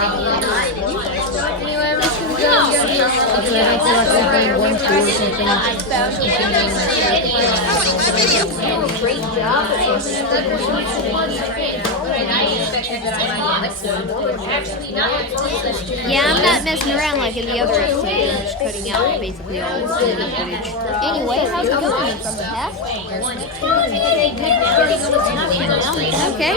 Yeah, I'm not messing around like in the other episode. I'm just cutting out basically all the footage. Anyway, how's it going from the past? Okay.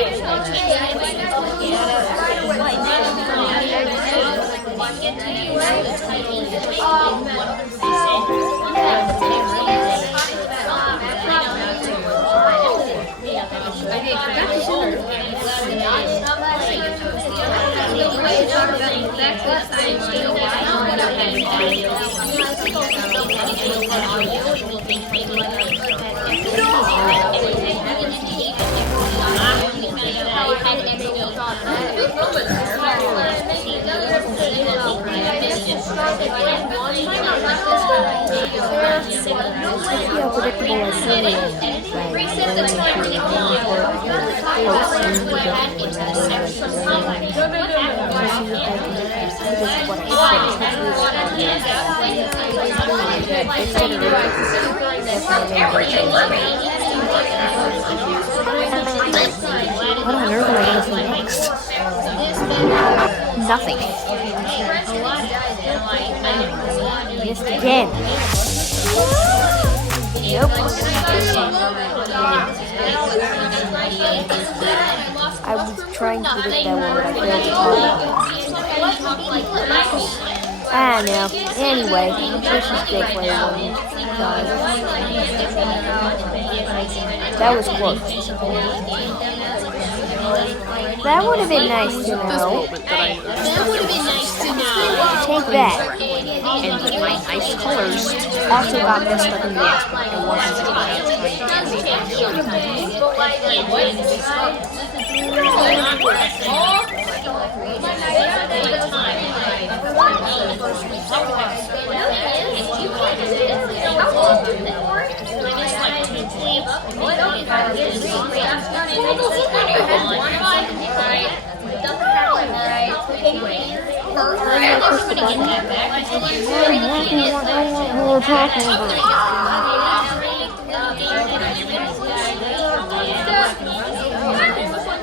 What on earth am I going to say next? Nothing. Missed again. Nope. I was trying to predict that one, but I failed to. Ah, no. Anyway, this is good player one. That was close. That would have been nice to know. Take that. And my nice colors Also got messed up in the ass.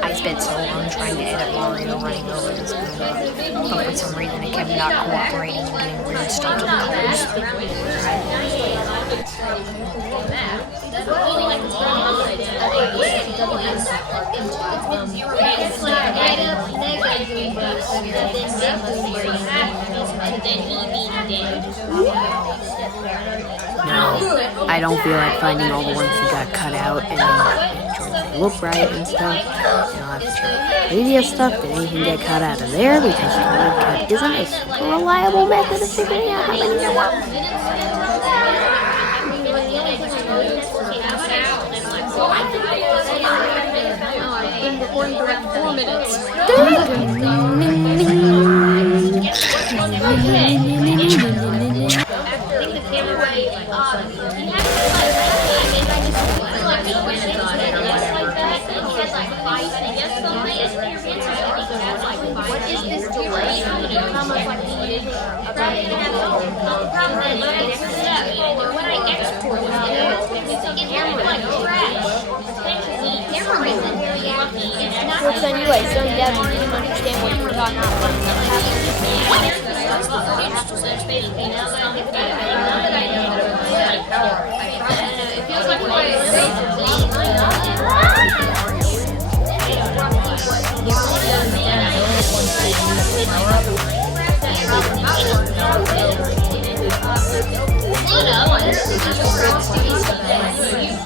I spent so long trying to edit Mario running over this movie, but for some reason it kept not cooperating and doing weird stuff with colors. No, I don't feel like finding all the ones that got cut out and look right and stuff. And I'll have to try previous stuff that anything get cut out of there because color cut isn't a super reliable method of figuring out how many there were. I've been recording for like 4 minutes. What is this delay? When I export Which anyway, so you didn't understand what you were talking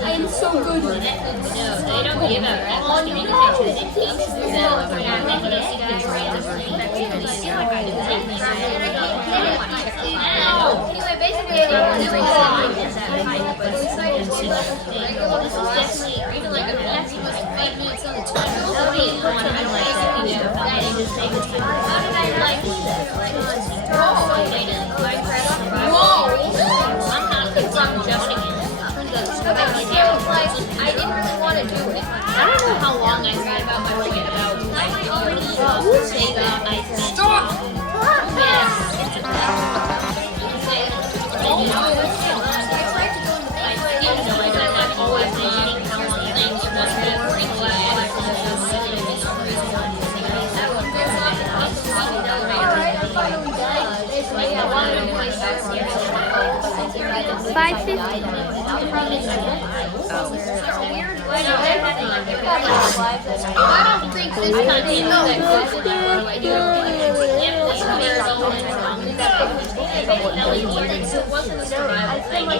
I'm so good with it. They don't give up. Anyway, basically, I didn't really want to do it. I don't know how long I read about my way about. I already Sega. I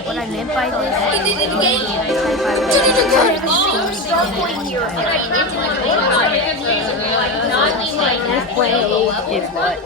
What I meant by this is what?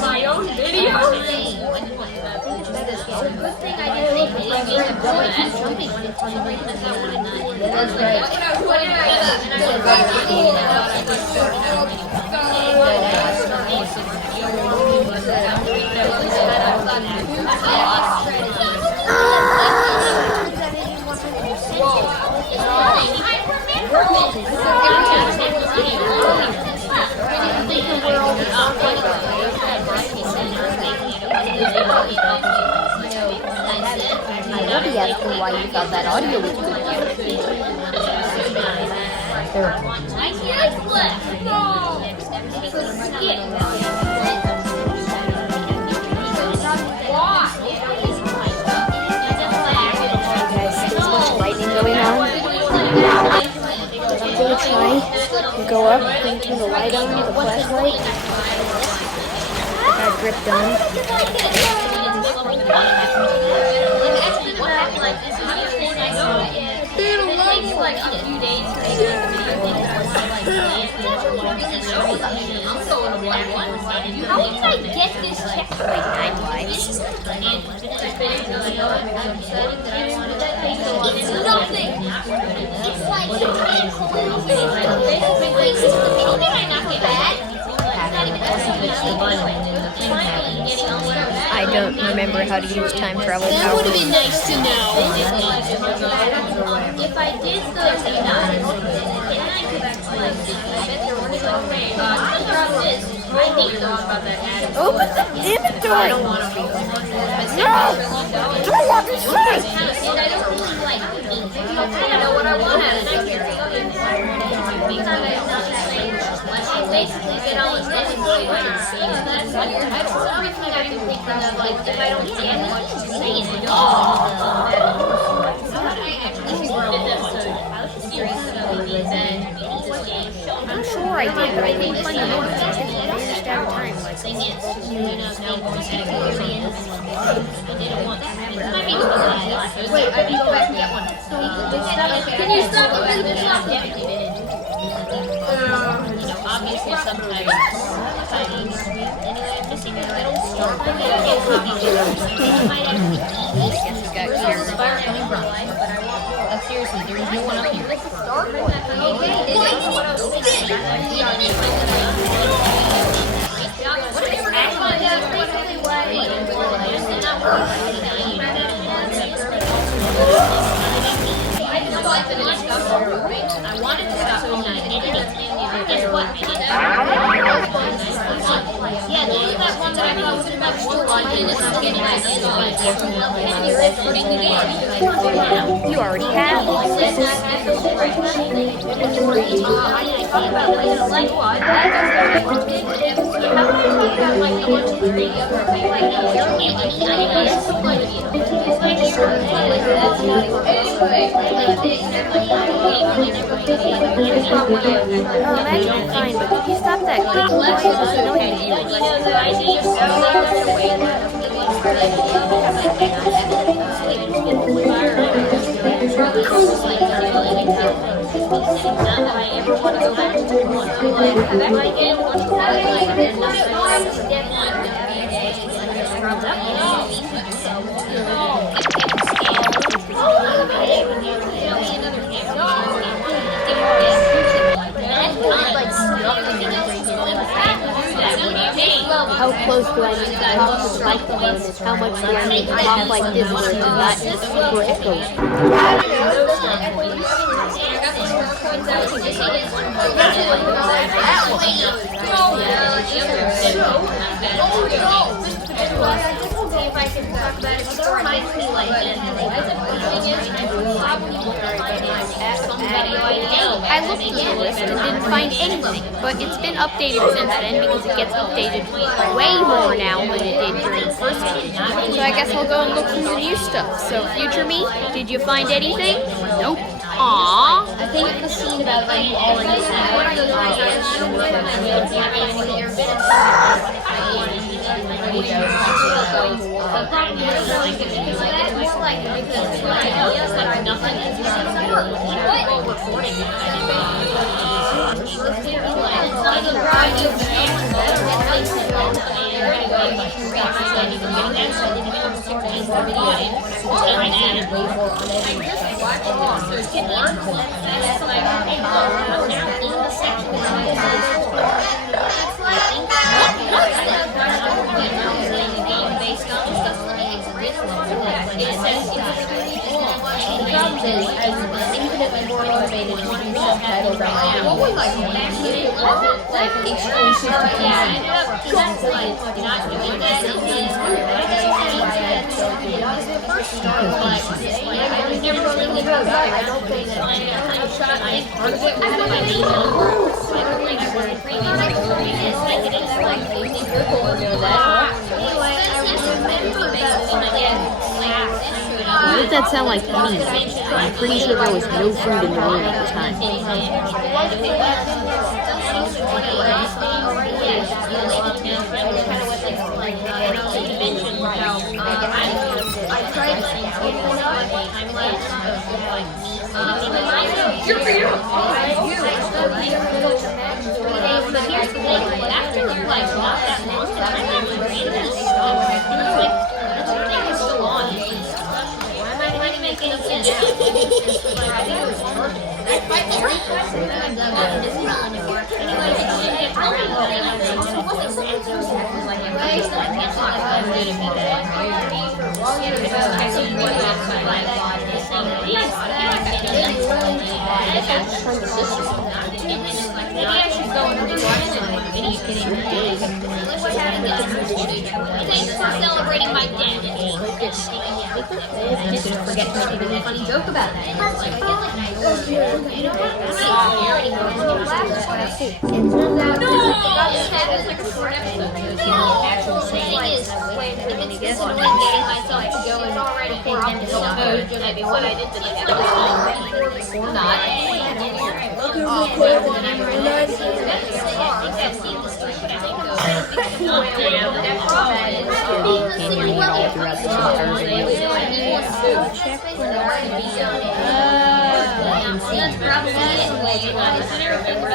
My own video. I will be asking why you thought that audio was good. Guys, there's a bunch of lightning going on. I'm going to try to go up and turn the light on, the flashlight. Got grip done. How did I get this check like 9 lives? It's nothing. It's like how did I not get back? I don't remember how to use time travel That power. would have been nice to know. If I did the then I could Open the inventory! No! Don't want to see! and I don't really like I know what I want out of it. Basically said I'll extend it to that's everything I can think of, like if I don't get what you're saying, I don't I'm sure I did, but I think fundamentally I just have time. thing is, wait, I can go back and get one. Can you stop obviously sometimes seriously, there is no one up here. I wanted to stop all night. Guess what? Yeah, this is that one that I thought was about 1 minute. I'm getting ideas. You already have. Like, imagine I'm fine, but could you stop that clicking noise? It's annoying me. How close do I need to talk to the microphone? How much do I need to talk like this where it's not super echoey? If I can talk about it, it reminds me like I looked through the list and didn't find anything, but it's been updated since then because it gets updated way more now than it did during the first game. So I guess I'll go and look through the new stuff. So, future me, did you find anything? Nope. Aww. I think the scene about that you already infinitely more motivated to do subtitles right now. Like exclusive to Why did that sound like me? I'm pretty sure there was no food in the room at the time. Thanks for celebrating my death. Just forget to make a really funny joke about that.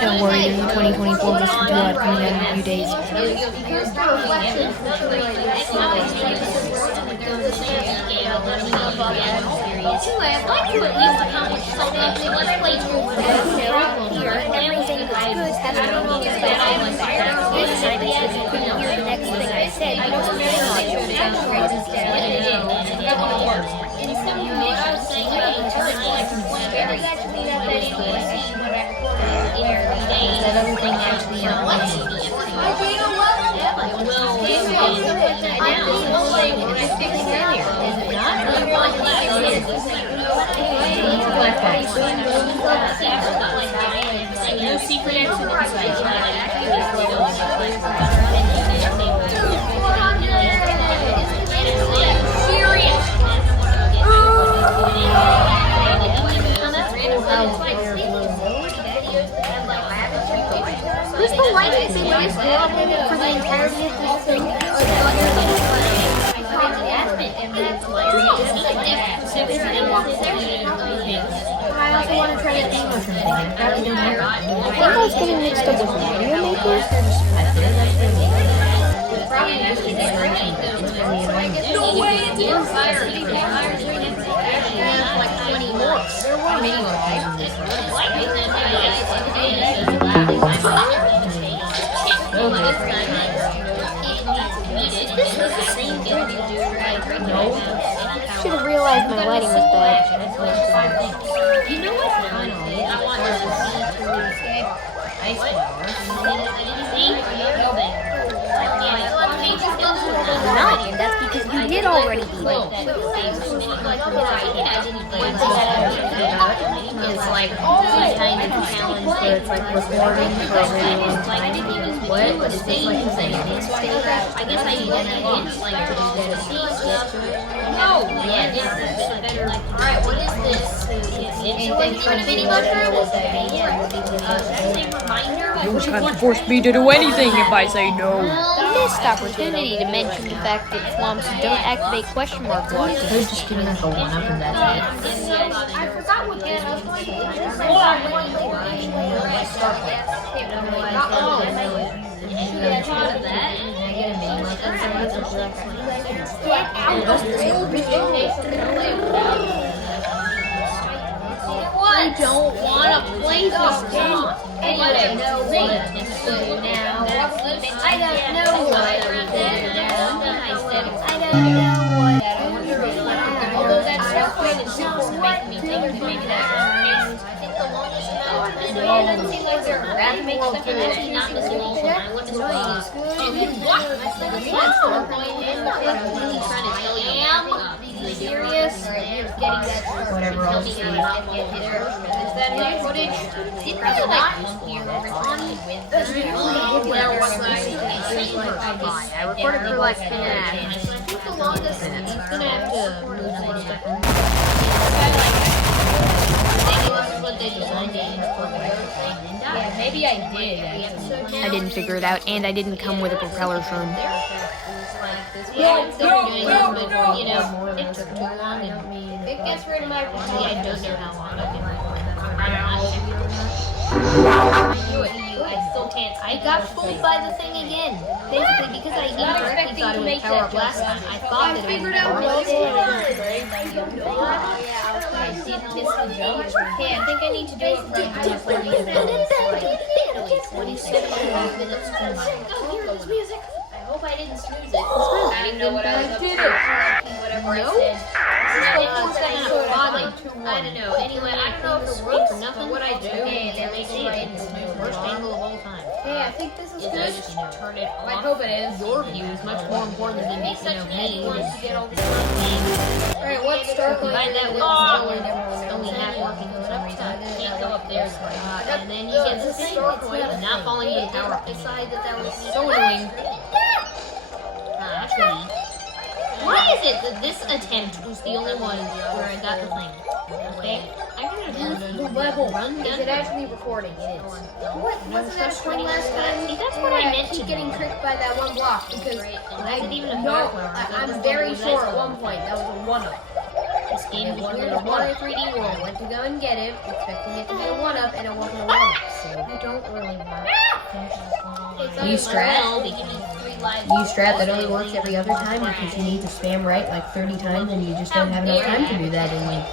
Don't worry, the 2024 Mr. 2 Odd coming out in a few days. I'd like to at least accomplish something. Let's play Here, everything that's good has to be special. This time it's because you couldn't hear the next thing I said. I don't that everything actually no secret entirety of this thing? I also want to try the English thing. I think I was getting mixed up with Mario Maker. No way! It's like 20 more. Should have realized my lighting was bad. You know what? I want ice Not, that's because you did already beat it. It's like some kind of challenge where it's like recording for a video. What is this like saying? I guess I didn't like no. Yes. Alright, what is this? Anything for the mini mushroom? You can't force me to do anything if I say no. Missed opportunity to mention the fact that swamps don't activate question mark blocks. They're just giving us a 1-up and that's it. I forgot what this was. I don't want to play this game. I don't know what to do now. I don't know what to do now. I don't know what to do. Although that's so great, it's supposed to make me think to make that. I think the longest amount of time, it doesn't seem like they're rather make stuff and actually not missing also. And what's annoying is, what? That's really trying to tell you. Serious? Getting that whatever else is that new footage? It really like I recorded for like 10 minutes. I think the longest it's gonna have to move some stuff. Maybe I did. I didn't figure it out, and I didn't come with a propeller shroom. You know, it took too long, and it gets rid of my property. I don't know how long I've been recording. I still can't. I got fooled by the thing again. Basically, because I incorrectly thought it would power up last time. I thought that it would power up. I didn't miss the jump. Okay, I think I need to do it for 27 minutes. I hope I didn't snooze it. I didn't know what I was up to. Whatever I said. I don't know. Anyway, I don't know if it works or nothing. What I do is I make sure I didn't snooze. Worst angle of all time. Hey, I think this is I good. just turn it off. I hope it is. Your view is much more important than me. Alright, what's Starkland? Find that it's only half working for some reason. Can't go up there. And then you get this thing. It's not falling into the tower. Decide that was so annoying. Actually, why is it that this attempt was the only one where I got the thing? Okay, I'm gonna do The level. run Is down. it actually recording? It is. What? Wasn't that fun last time? See, that's what I meant to keep do. getting tricked by that one block because Was it even a no, part where I'm very sure at one point that was a 1-up. This game was weird. A 3D world. Went to go and get it, expecting it to be a 1-up, and it wasn't a 1-up. So I don't really want You strat that only works every other time because you need to spam right like 30 times and you just don't have enough time to do that and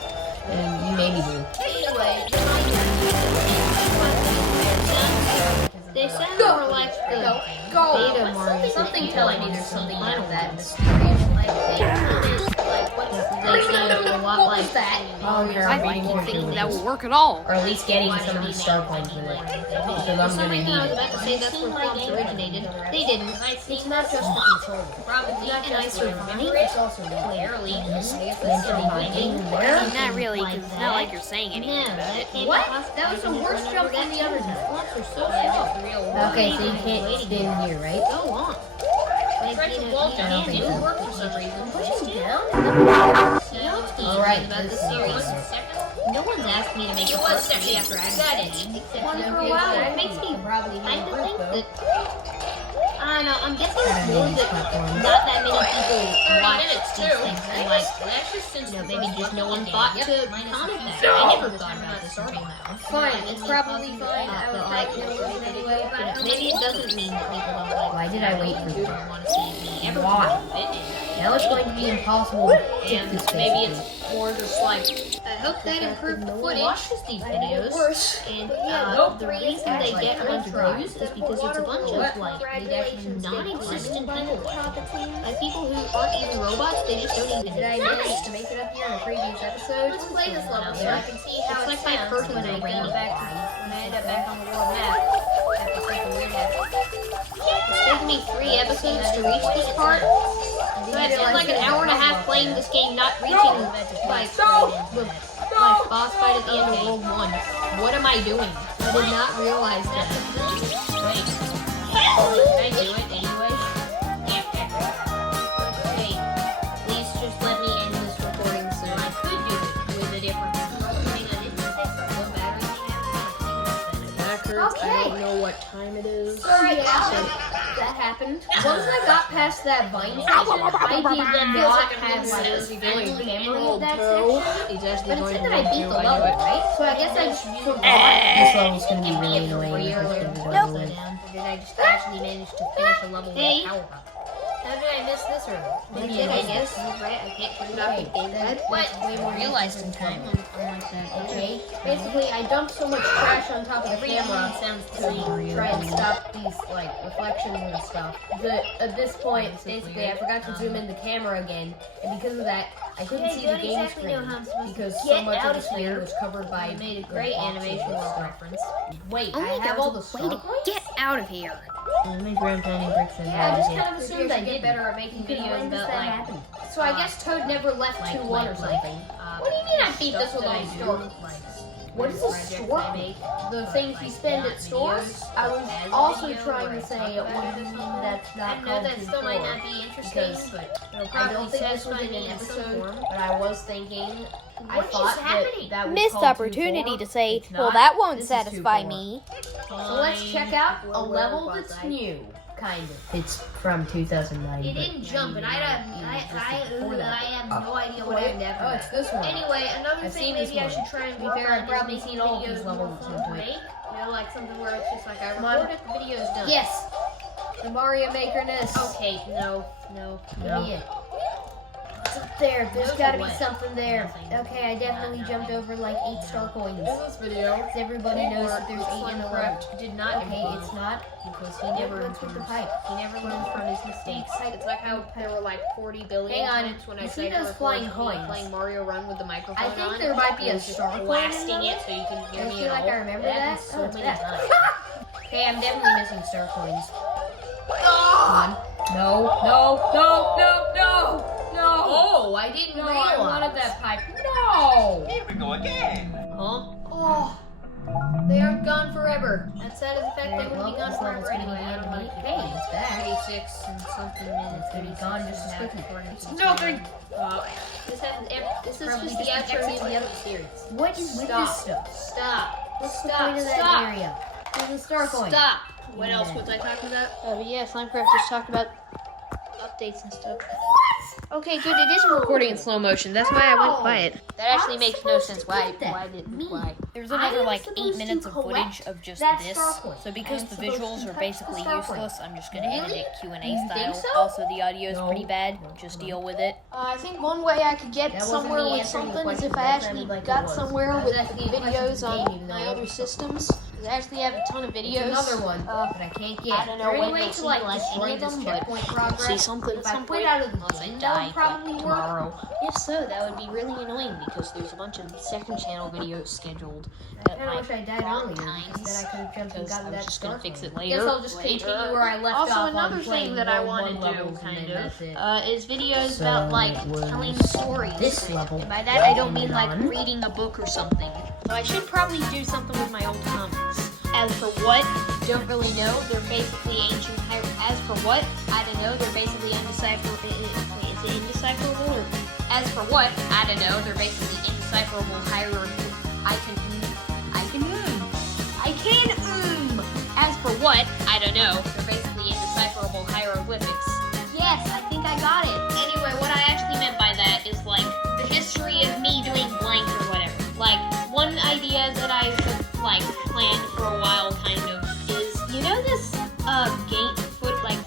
you maybe do. They sound more like the beta Mario. Something telling me there's something like that in this They sound a lot like that. Volunteer I beating keep your thinking that feelings. will work at all. Or at least getting some of these star coins with it. Because I'm For some gonna reason, need I was it. about to say that's where prompts originated. They didn't. It's not just the controller. Probably, and I survived. It's also clearly. Not really, because it's not like you're saying anything about it. What? That was the worst jump than the other time. Okay, so you can't stand here, right? Go on. Like, you know, you can't do work for some reason. Push down. Alright, About this this is series. No one's asked me to make a first series after I said it. Except one for a while. It makes me kind of think that I I don't know. I'm guessing it's on more these that platforms. not that many people watch minutes, these too. things. And like, maybe just no one thought to comment that. I never thought about this until now. Fine, it's probably fine. I would like to do it anyway. Maybe it doesn't mean that people don't like. Why did I wait for you? don't want to see me ever Why? do it. Now it's going to be impossible to take And this maybe basically. it's more just like, I hope that improved the footage watches these videos. And the reason they get a bunch of views is because it's a bunch of like non-existent people. Like people who aren't even robots, they just don't even Did I manage to make it up here in a previous episode? Let's play this level so I can see how It's it like my sounds first when I one end rained. up when I end up back on the world map. After something weird happened. It's taken me 3 episodes to reach this part. So I spent like an hour and a half playing this game, not reaching like the boss fight at the end of World 1. What am I doing? I did not realize that. Wait. Can I do it anyway? Hey, please just let me end this recording soon. I could do it with a different I don't know what time it is. So yeah, that happened. Once I got past that vine section, I did not have like a steering camera in that section. He's actually But it going said to that I beat the level, right? So I guess I just forgot. This level's gonna be really annoying. If it's gonna be done with. Or did I just actually manage to finish a level with a power up? How did I miss this early? Did I guess. Right, I can't put it off the game. What? way more Realized in time, unlike that. Okay. Basically, I dumped so much trash on top of the camera sounds to try and stop these like reflections and stuff. At this point, basically, I forgot to zoom in the camera again, and because of that, I couldn't see the game screen because so much of the screen was covered by. You made a great animation reference. Wait, Oh I my have God, all the way star to coins? get out of here. Let me grab tiny bricks and I just kind of assumed I get did better at making videos about like. So I guess Toad never left 2-1 or something. What do you mean I beat this with all the store? What is a store? The things you spend at stores? I was also trying to say what do you mean that's not I know called that to still might store? not be interesting, Because but it'll I probably don't think this was satisfy in me an in some episode, form. but I was thinking. I What is thought happening? that was Missed called opportunity 2-4. to say, It's well, not. that won't This is satisfy 2-4. me. So let's check out a level that's new, kind of. It's from 2009. It didn't jump, and I have no idea what I'm never. Oh, it's this one. Anyway, another I've thing seen this maybe I one. should try and To be work fair, on I've is probably making seen all of videos these more levels fun at to some make. You know, like something where it's just like I Come on. record it, the video's done. Yes! The Mario Maker-ness. Okay, no. Give me it. It's up there. There's Those gotta are be what? something there. Nothing. Okay, I definitely jumped over like 8 star coins. This video. Everybody knows that there's 8 in the level. Did not Okay, improve it's not. because he never What's with the pipe? He never learns from his mistakes. It's like how there were like 40 billion Hang on, times when I you see tried to those record flying me coins? playing Mario Run with the microphone I think on. there might be It a was just star coin in blasting them. it so you can hear I me feel at like all. I remember It that. happened so Oh, it's many that. times. Okay, I'm definitely missing star coins. Come on. No. Oh, I didn't No, realize. I wanted that pipe. No! Here we go again. Huh? Oh, they aren't gone forever. That's sad as the fact they wouldn't be gone this level's forever gonna anyway. be I don't ending. know. Hey, it's back. 36 and something minutes. It's gonna be gone just as quickly. Nothing. This happens. This is Probably just the just the outro exit to to the the other series. What is with this stuff? Stop. What's the Stop. point of that Stop. area? There's a star coin. Stop. What else was I talking about? But yeah, Slimecraft just talked about updates and stuff. Okay, good. It is recording in slow motion. That's why I went quiet. That actually I'm makes no supposed sense. to Why? get that. Why did? Me. Why? There's I another am like 8 supposed minutes to of footage collect of just that this. star coin. So I because am the supposed visuals to are touch the basically star coin. useless, I'm just gonna Really? edit it Q&A You think style. so? Also, the audio is No. pretty bad. Just deal with it. I think one way I could get That wasn't somewhere me with answering the something is if question, I that actually sounded like it got was. somewhere I was with asking a question videos to the on game, even though my I other wasn't systems. 'Cause I actually have a ton of videos. There's another one, but I can't get. I don't know Is there when any way they'll to see like like destroy any of this them, but checkpoint progress? See something If at I some quit point, out of the unless I game, that die would probably work. tomorrow. If so, that would be really annoying because there's a bunch of second channel videos scheduled. I kind of wish I died wrong earlier because times, then I could have jumped and because gotten I was that just star gonna fix coin. it later. Guess I'll just continue where I left Also, off another on thing playing that I World want 1 to do, levels, and kind then of, that's it. is videos So about like it was telling stories. this level And by that, I don't mean like on. reading a book or something. So I should probably do something with my old comics. As for what, don't really know. They're basically ancient. As for what, I don't know. They're basically indecipherable. Is it indecipherable? Or, as for what, I don't know. They're basically indecipherable hierarchy. As for what, I don't know. They're basically indecipherable marketable hieroglyphics. Yes, I think I got it. Anyway, what I actually meant by that is like the history of me doing blank or whatever. Like one idea that I've like planned for a while kind of is, you know, this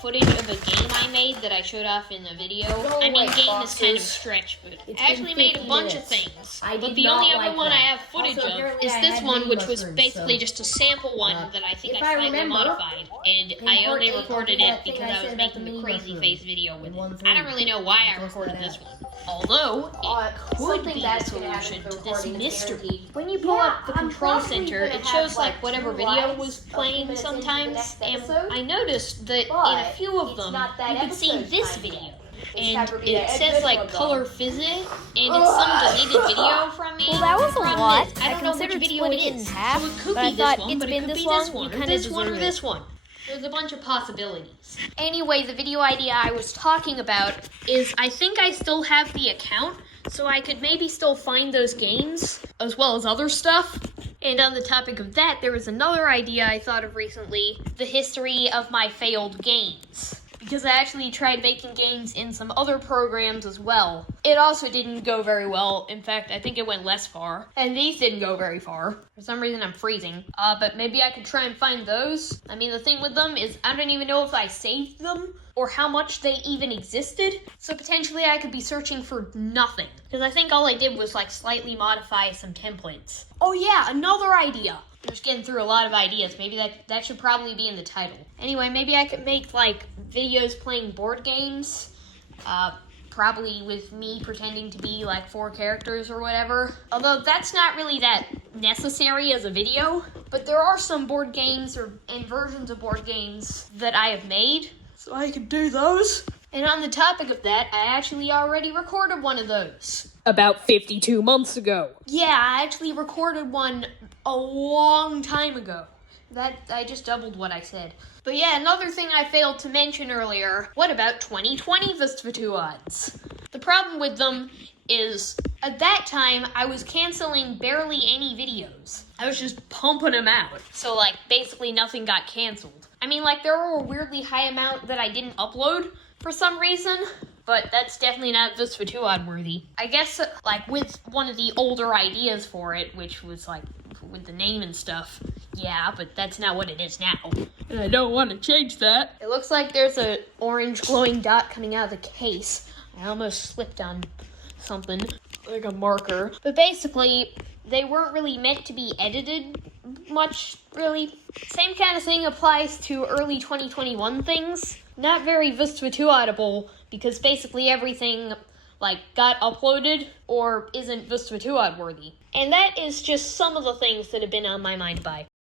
footage of a game I made that I showed off in the video. I mean, game is kind of stretch, but I actually made a bunch of things. But the only other one I have footage of is this one, which was basically just a sample one that I think I slightly modified, and I only recorded it because I was making the crazy face video with it. I don't really know why I recorded this one, although it could be the solution to this mystery. When you pull up the control center, it shows like whatever video was playing sometimes, and I noticed that in a few of them, you could see this video. And it says like color physics, and it's some deleted video from me. Well, that was a lot. I don't know which video it is. Half, So it could but be I thought this one, it's but it been could this be long, this one, you or kinda this one, or deserve this one. There's a bunch of possibilities. Anyway, the video idea I was talking about is I think I still have the account, so I could maybe still find those games, as well as other stuff. And on the topic of that, there was another idea I thought of recently, the history of my failed games. Because I actually tried making games in some other programs as well. It also didn't go very well. In fact, I think it went less far. And these didn't go very far. For some reason, I'm freezing. But maybe I could try and find those. I mean, the thing with them is I don't even know if I saved them or how much they even existed. So potentially I could be searching for nothing. Because I think all I did was like slightly modify some templates. Oh yeah, another idea. I'm just getting through a lot of ideas. Maybe that should probably be in the title. Anyway, maybe I could make like videos playing board games. Probably with me pretending to be like 4 characters or whatever. Although that's not really that necessary as a video. But there are some board games and versions of board games that I have made. So I could do those. And on the topic of that, I actually already recorded one of those. About 52 months ago. Yeah, I actually recorded one a long time ago. I just doubled what I said. But yeah, another thing I failed to mention earlier, what about 2020 Vistfatuads? The problem with them is, at that time, I was canceling barely any videos. I was just pumping them out. So like, basically nothing got canceled. I mean, like, there were a weirdly high amount that I didn't upload for some reason, but that's definitely not Vistfatuad worthy. I guess, like, with one of the older ideas for it, which was like, with the name and stuff, yeah, but that's not what it is now. And I don't want to change that. It looks like there's an orange glowing dot coming out of the case. I almost slipped on something, like a marker. But basically, they weren't really meant to be edited much, really. Same kind of thing applies to early 2021 things. Not very Vistfatuadable, because basically everything like got uploaded or isn't Vistfatuad worthy. And that is just some of the things that have been on my mind by